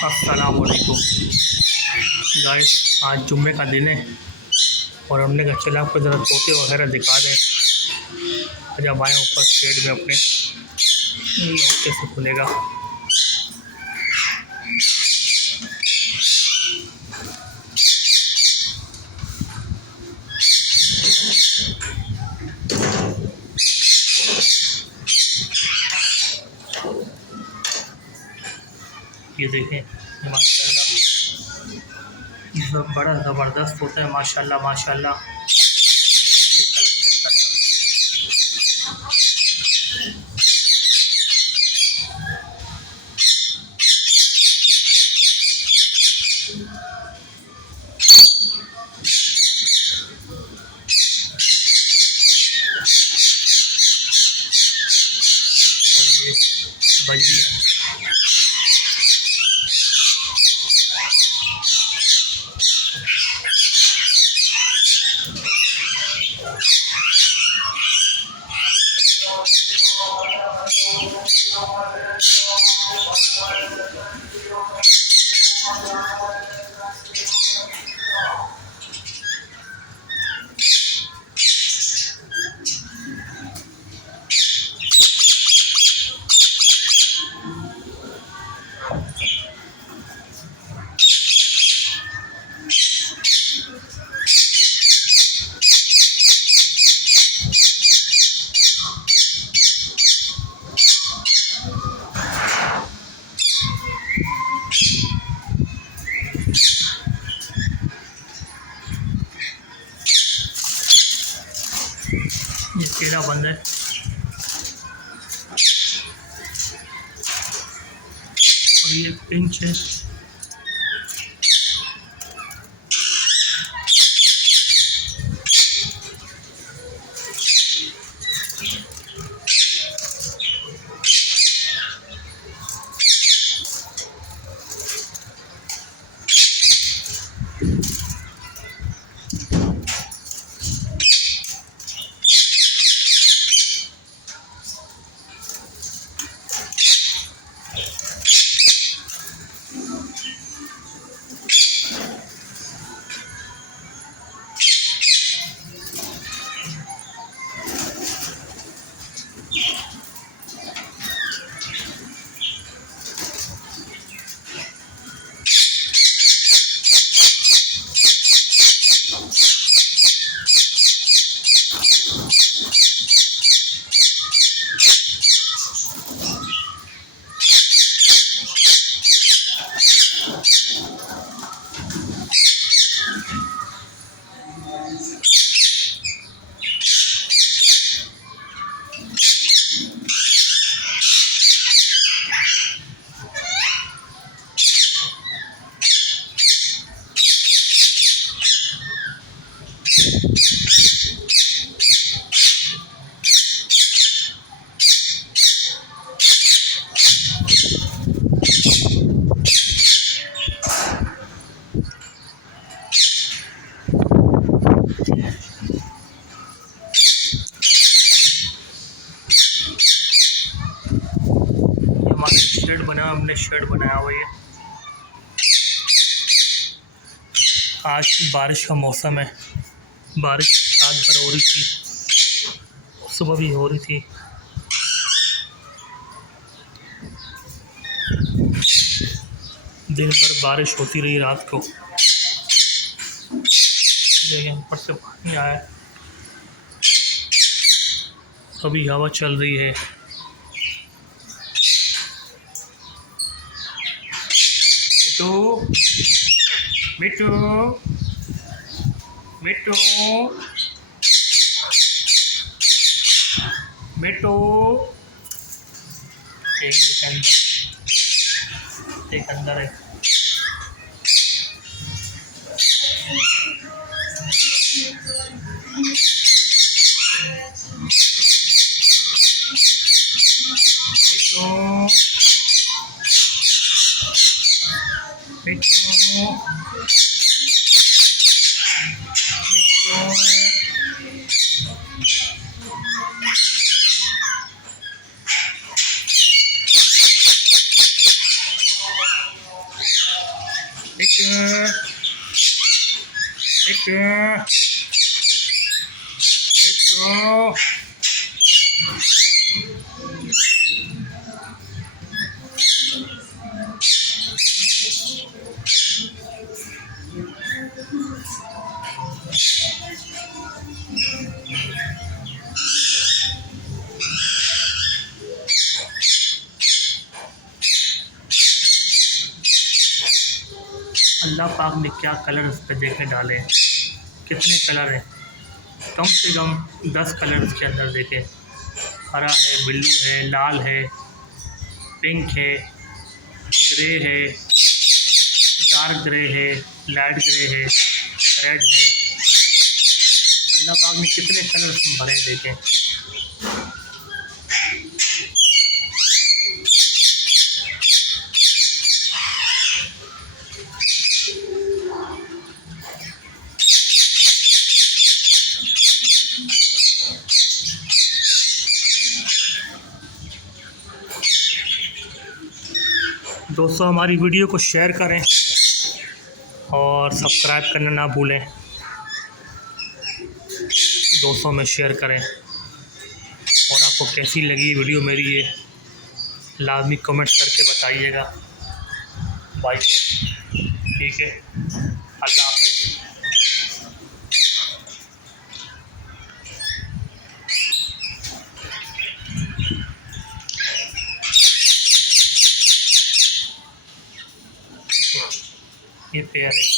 अस्सलामुअलैकुम गाइस। आज जुम्मे का दिन है और हमने कहा चला आपको ज़रा तोते वगैरह दिखा दें। जब आए ऊपर शेड में अपने लॉक कैसे खुलेगा। ये देखें माशाल्लाह, बड़ा ज़बरदस्त होता है माशाल्लाह माशाल्लाह। और ये बजरी ये केला बंद है और ये पिंच है। हमारे शेड बना, हमने शेड बनाया हुआ है। आज बारिश का मौसम है, बारिश रात भर हो रही थी, सुबह भी हो रही थी। दिन भर बारिश होती रही रात को। देखिए ऊपर से पानी आया, अभी हवा चल रही है। मिट्टू मिट्टू मिट्टू एक अंदर है। मिट्टू अल्लाह पाक ने क्या कलर उस पर देखे डाले हैं, कितने कलर हैं, कम से कम 10 कलर उसके अंदर देखे। हरा है, ब्लू है, लाल है, पिंक है, ग्रे है, डार्क ग्रे है, लाइट ग्रे है, रेड है। अल्लाह पाक ने कितने कलर उसमें भरे हैं देखे। दोस्तों हमारी वीडियो को शेयर करें और सब्सक्राइब करना ना भूलें। दोस्तों में शेयर करें। और आपको कैसी लगी वीडियो मेरी ये लाजमी कमेंट करके बताइएगा भाई को। ठीक है, अल्लाह हाफ़िज़। ये पेयर है।